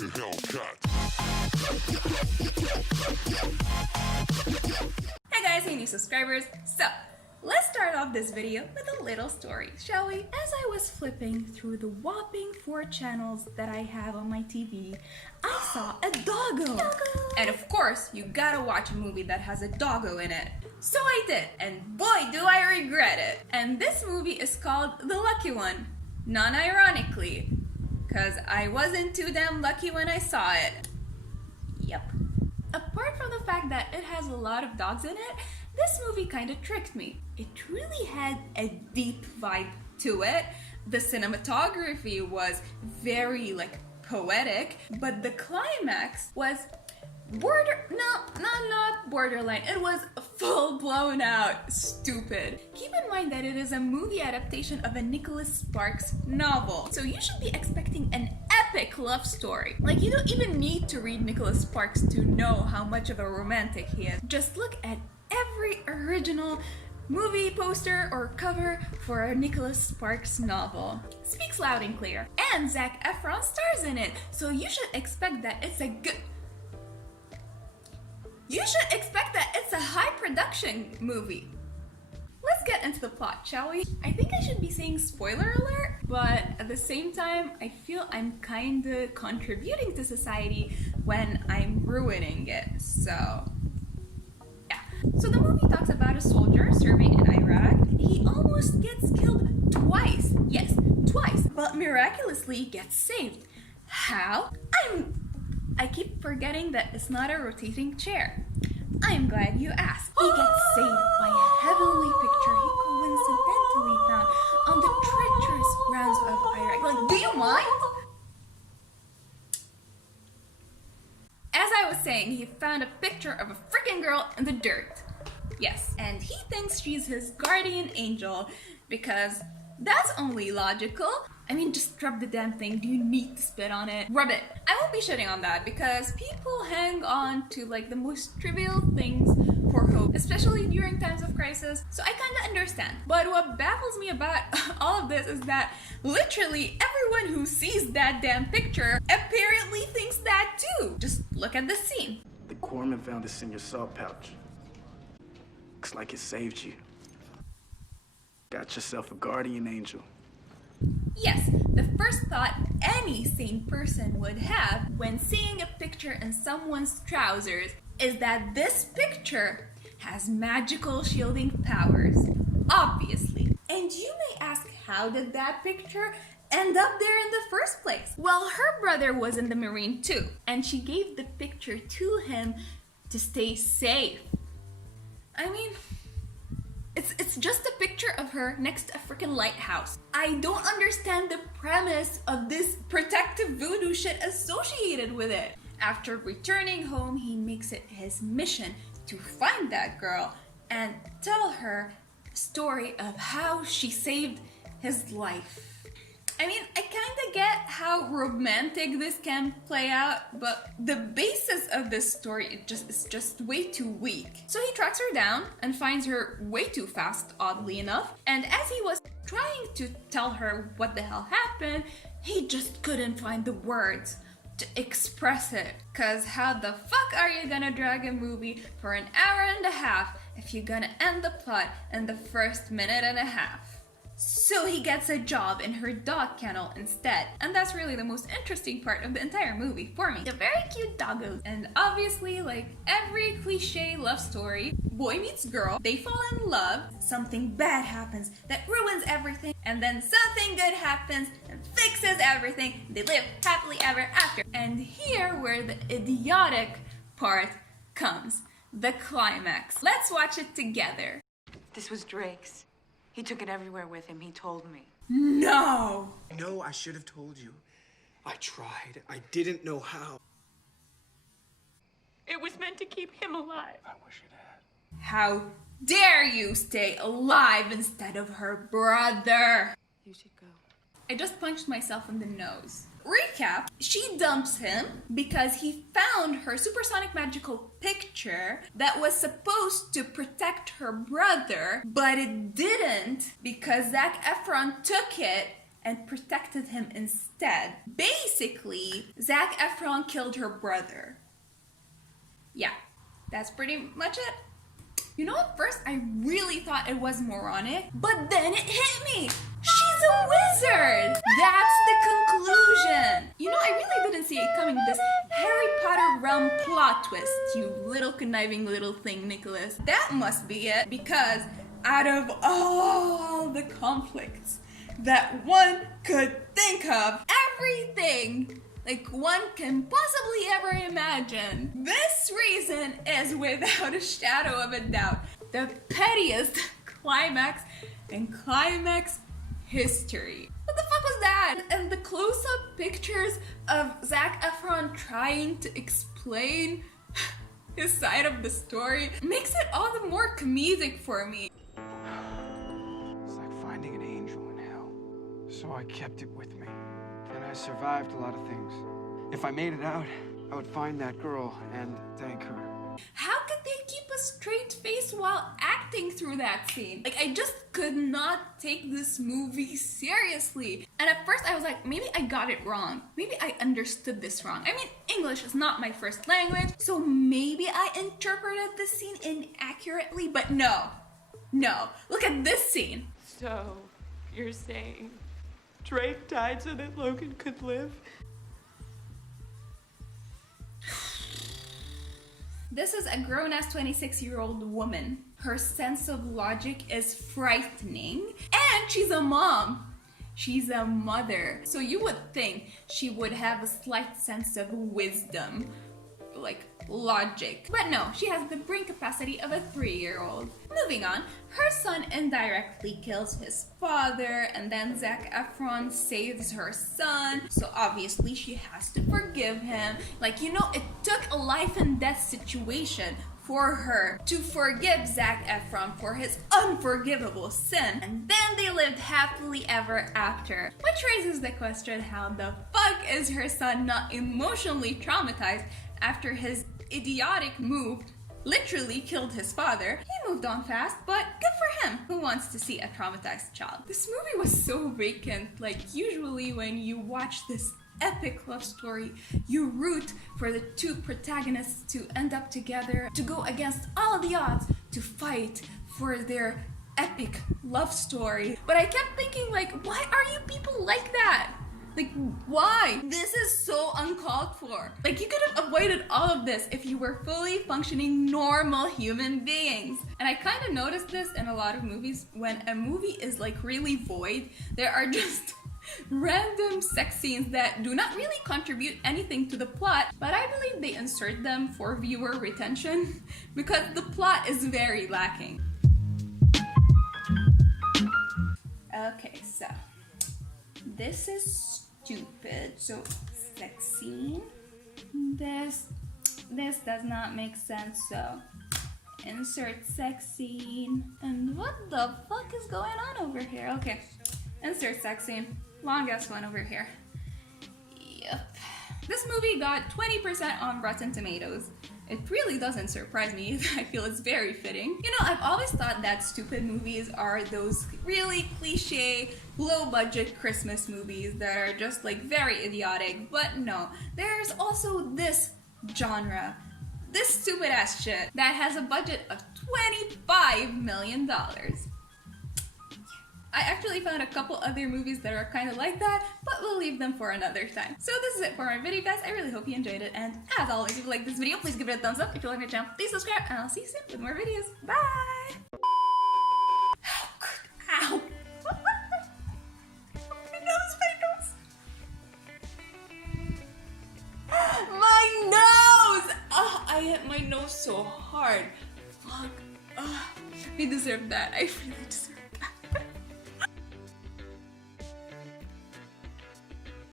like a Hellcat. Hey guys, hey new subscribers. So, let's start off this video with a little story, shall we? As I was flipping through the whopping 4 channels that I have on my TV, I saw a doggo. And of course, you gotta watch a movie that has a doggo in it. So I did, and boy do I regret it. And this movie is called The Lucky One. Non-ironically, because I wasn't too damn lucky when I saw it. Yep. Apart from the fact that it has a lot of dogs in it, this movie kind of tricked me. It really had a deep vibe to it. The cinematography was very poetic, but the climax was not borderline. It was full blown out stupid. Keep in mind that it is a movie adaptation of a Nicholas Sparks novel, so you should be expecting an epic love story. Like, you don't even need to read Nicholas Sparks to know how much of a romantic he is. Just look at every original movie poster or cover for a Nicholas Sparks novel. Speaks loud and clear. And Zac Efron stars in it, so you should expect that it's a good... You should expect that it's a high production movie. Let's get into the plot, shall we? I think I should be saying spoiler alert, but at the same time, I feel I'm kinda contributing to society when I'm ruining it, so... yeah. So the movie talks about a soldier serving in Iraq. He almost gets killed twice. Yes, twice. But miraculously gets saved. How? I keep forgetting that it's not a rotating chair. I'm glad you asked. He gets saved by a heavenly picture he coincidentally found on the treacherous grounds of Iraq. Like, do you mind? As I was saying, he found a picture of a freaking girl in the dirt. Yes, and he thinks she's his guardian angel because that's only logical. I mean, just rub the damn thing. Do you need to spit on it? Rub it. I won't be shitting on that because people hang on to the most trivial things for hope, especially during times of crisis, so I kinda understand. But what baffles me about all of this is that literally everyone who sees that damn picture apparently thinks that too. Just look at the scene. The corpsman found this in your salt pouch. Looks like it saved you. Got yourself a guardian angel. Yes, the first thought any sane person would have when seeing a picture in someone's trousers is that this picture has magical shielding powers, obviously. And you may ask, how did that picture end up there in the first place? Well, her brother was in the Marine too, and she gave the picture to him to stay safe. I mean, it's just a picture of her next to a freaking lighthouse. I don't understand the premise of this protective voodoo shit associated with it. After returning home, he makes it his mission to find that girl and tell her the story of how she saved his life. I mean, I kinda get how romantic this can play out, but the basis of this story is just way too weak. So he tracks her down and finds her way too fast, oddly enough. And as he was trying to tell her what the hell happened, he just couldn't find the words to express it. Cause how the fuck are you gonna drag a movie for an hour and a half if you're gonna end the plot in the first minute and a half? So he gets a job in her dog kennel instead. And that's really the most interesting part of the entire movie for me. They're very cute doggos. And obviously, like every cliche love story, boy meets girl, they fall in love, something bad happens that ruins everything, and then something good happens and fixes everything. They live happily ever after. And here where the idiotic part comes, the climax. Let's watch it together. This was Drake's. He took it everywhere with him, he told me. No! No, I should have told you. I tried. I didn't know how. It was meant to keep him alive. I wish it had. How dare you stay alive instead of her brother? You should go. I just punched myself in the nose. Recap, she dumps him because he found her supersonic magical picture that was supposed to protect her brother, but it didn't because Zac Efron took it and protected him instead. Basically, Zac Efron killed her brother. Yeah, that's pretty much it. You know, at first I really thought it was moronic, but then it hit me. She's a wizard! That's the conclusion! You know, I really didn't see it coming, this Harry Potter realm plot twist, you little conniving little thing, Nicholas. That must be it, because out of all the conflicts that one could think of, everything like one can possibly ever imagine, this reason is without a shadow of a doubt the pettiest climax in climax history. What the fuck was that? And the close-up pictures of Zac Efron trying to explain his side of the story makes it all the more comedic for me. It's like finding an angel in hell. So I kept it with me. And I survived a lot of things. If I made it out, I would find that girl and thank her. How could they keep a straight face while acting through that scene? Like, I just could not take this movie seriously. And at first I was like, maybe I got it wrong. Maybe I understood this wrong. I mean, English is not my first language, so maybe I interpreted this scene inaccurately, but no. No. Look at this scene. So, you're saying Drake died so that Logan could live? This is a grown-ass 26-year-old woman. Her sense of logic is frightening, and she's a mom. She's a mother. So you would think she would have a slight sense of wisdom, like logic. But no, she has the brain capacity of a 3-year-old. Moving on, her son indirectly kills his father, and then Zac Efron saves her son, so obviously she has to forgive him. Like, you know, it took a life and death situation for her to forgive Zac Efron for his unforgivable sin, and then they lived happily ever after. Which raises the question, how the fuck is her son not emotionally traumatized after his idiotic move literally killed his father? He moved on fast, but good for him. Who wants to see a traumatized child? This movie was so vacant. Like, usually when you watch this epic love story, you root for the two protagonists to end up together, to go against all the odds, to fight for their epic love story. But I kept thinking, like, why are you people like that? Like, why? This is so uncalled for. Like, you could have avoided all of this if you were fully functioning normal human beings. And I kind of noticed this in a lot of movies. When a movie is like really void, there are just random sex scenes that do not really contribute anything to the plot, but I believe they insert them for viewer retention because the plot is very lacking. Okay, so this is stupid. So, sex scene. This does not make sense, so insert sex scene. And what the fuck is going on over here? Okay, insert sex scene. Longest one over here. Yep. This movie got 20% on Rotten Tomatoes. It really doesn't surprise me. I feel it's very fitting. You know, I've always thought that stupid movies are those really cliche, low-budget Christmas movies that are just like very idiotic. But no, there's also this genre, this stupid-ass shit that has a budget of $25 million. I actually found a couple other movies that are kind of like that, but we'll leave them for another time. So this is it for my video, guys. I really hope you enjoyed it, and as always, if you like this video, please give it a thumbs up. If you like my channel, please subscribe, and I'll see you soon with more videos. Bye! Ow! My nose! My nose! Oh, I hit my nose so hard. Fuck. Oh, we deserve that. I really deserve